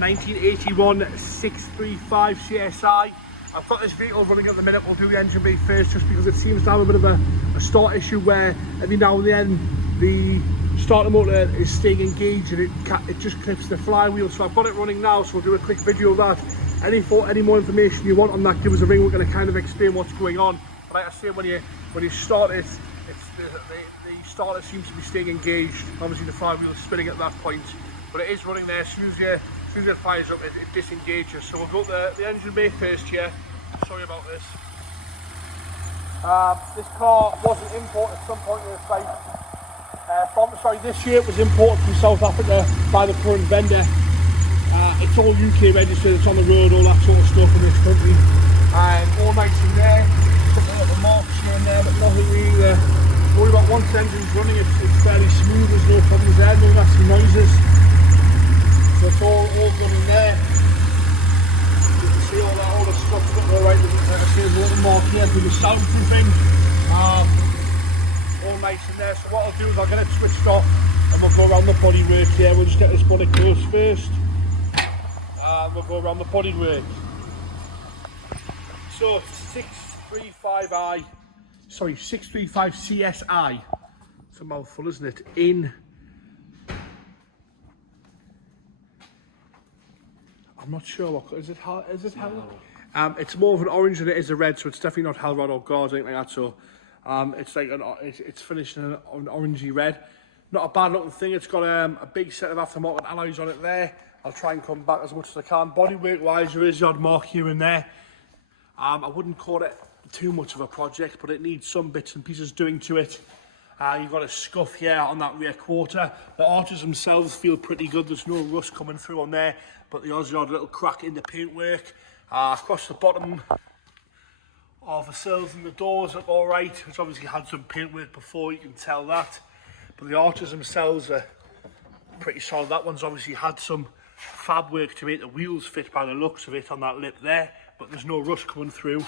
1981 635 CSI. I've got this vehicle running at the minute. We'll do the engine bay first just because it seems to have a bit of a start issue where every now and then the starter motor is staying engaged and it just clips the flywheel. So I've got it running now, so we'll do a quick video of that. Any more information you want on that, give us a ring. We're going to kind of explain what's going on. But like I say, when you start it, the starter seems to be staying engaged. Obviously the flywheel is spinning at that point, but it is running there. As soon as it fires up, it disengages. So we'll go to the engine bay first here. Sorry about this. This car wasn't imported at some point in the site. This year it was imported from South Africa by the current vendor. It's all UK registered, it's on the road, all that sort of stuff in this country. And all nice in there. A couple of little marks here and there, but nothing really there. Worry about once the engine's running, it's fairly smooth, there's no problems there, no nasty noises. So it's all good in there. You can see all the stuff looking alright. Like I say, there's a little mark here for the soundproofing. All nice in there. So what I'll do is I'll get it switched off and we'll go around the bodywork here. We'll just get this body closed first. We'll go around the bodywork. So 635 CSI. It's a mouthful, isn't it? I'm not sure what is it. It's more of an orange than it is a red, so it's definitely not Halrod or Guards or anything like that. So it's like it's finished in an orangey red. Not a bad looking thing. It's got a big set of aftermarket alloys on it there. I'll try and come back as much as I can. Bodywork wise, there is the odd mark here and there. I wouldn't call it too much of a project, but it needs some bits and pieces doing to it. You've got a scuff here on that rear quarter. The arches themselves feel pretty good. There's no rust coming through on there, but the odd little crack in the paintwork. Across the bottom of the sills and the doors look all right. It's obviously had some paintwork before, you can tell that. But the arches themselves are pretty solid. That one's obviously had some fab work to make the wheels fit by the looks of it on that lip there, but there's no rust coming through.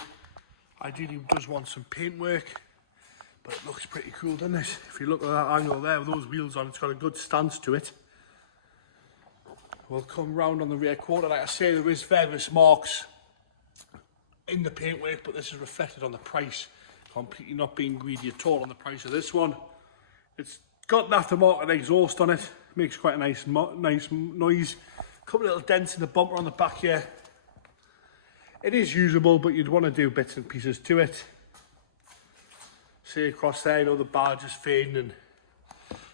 Ideally it does want some paintwork, but it looks pretty cool, doesn't it? If you look at that angle there with those wheels on, it's got a good stance to it. We'll come round on the rear quarter. Like I say, there is various marks in the paintwork, but this is reflected on the price. Completely not being greedy at all on the price of this one. It's got an aftermarket exhaust on it. Makes quite a nice noise. A couple of little dents in the bumper on the back here. It is usable, but you'd want to do bits and pieces to it. See across there, you know, the badge is fading and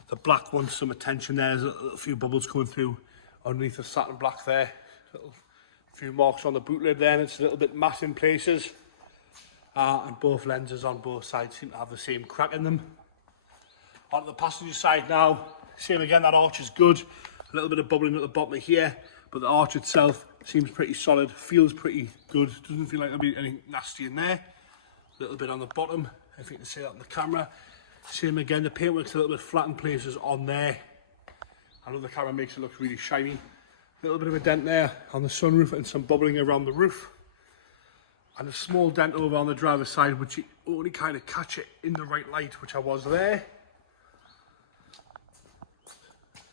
the black wants some attention there. There's a few bubbles coming through underneath the satin black there. A few marks on the boot lid there, and it's a little bit matte in places. And both lenses on both sides seem to have the same crack in them. On the passenger side now, same again, that arch is good. A little bit of bubbling at the bottom of here, but the arch itself seems pretty solid, feels pretty good. Doesn't feel like there'll be anything nasty in there. A little bit on the bottom, if you can see that on the camera. Same again, the paintwork's a little bit flat in places on there. I know the camera makes it look really shiny. A little bit of a dent there on the sunroof and some bubbling around the roof. And a small dent over on the driver's side, which you only kind of catch it in the right light, which I was there.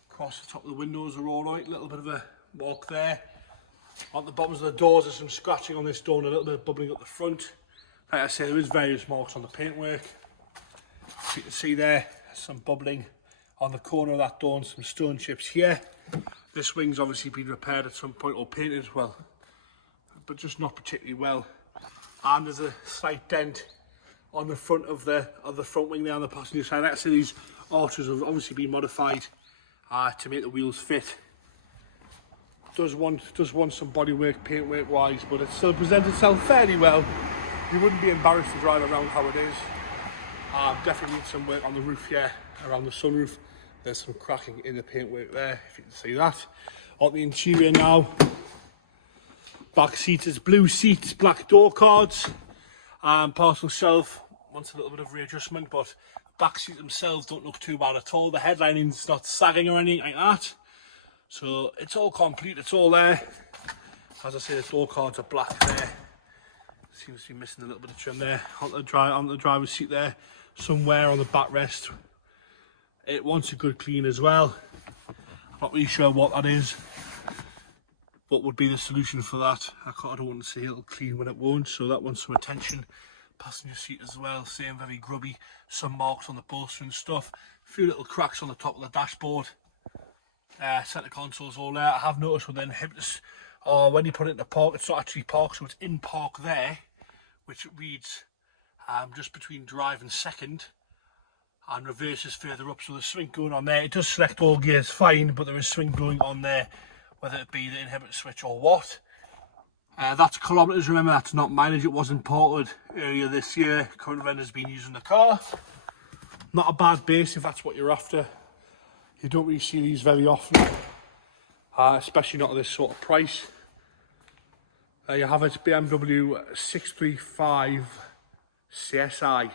Across the top of the windows are all right, a little bit of a mark there. On the bottoms of the doors there's some scratching on this door and a little bit of bubbling up the front. Like I say, there is various marks on the paintwork. You can see there, some bubbling on the corner of that door and some stone chips here. This wing's obviously been repaired at some point or painted well, but just not particularly well. And there's a slight dent on the front of the front wing there on the passenger side. Like I say, these arches have obviously been modified to make the wheels fit. Does want some bodywork, paintwork wise, but it still presents itself fairly well. You wouldn't be embarrassed to drive around how it is. Definitely need some work on the roof here, around the sunroof. There's some cracking in the paintwork there, if you can see that. On the interior now, back seat is blue seats, black door cards, parcel shelf wants a little bit of readjustment, but back seats themselves don't look too bad at all. The headlining's not sagging or anything like that, so it's all complete, it's all there. As I say, the door cards are black there. Seems to be missing a little bit of trim there. On the driver's seat there, somewhere on the backrest, it wants a good clean as well. I'm not really sure what that is. what would be the solution for that. I don't want to say it'll clean when it won't, so that wants some attention. Passenger seat as well, same, very grubby, some marks on the bolster and stuff, a few little cracks on the top of the dashboard. Centre console's all there. I have noticed with the inhibitors, when you put it into park, it's not actually park, so it's in park there, which reads just between drive and second, and reverse is further up, so there's swing going on there. It does select all gears fine, but there is swing going on there, whether it be the inhibitor switch or what. That's kilometres, remember, that's not mileage. It was imported earlier this year. Current vendor's been using the car. Not a bad base if that's what you're after. You don't really see these very often, especially not at this sort of price. You have it, BMW 635 CSI.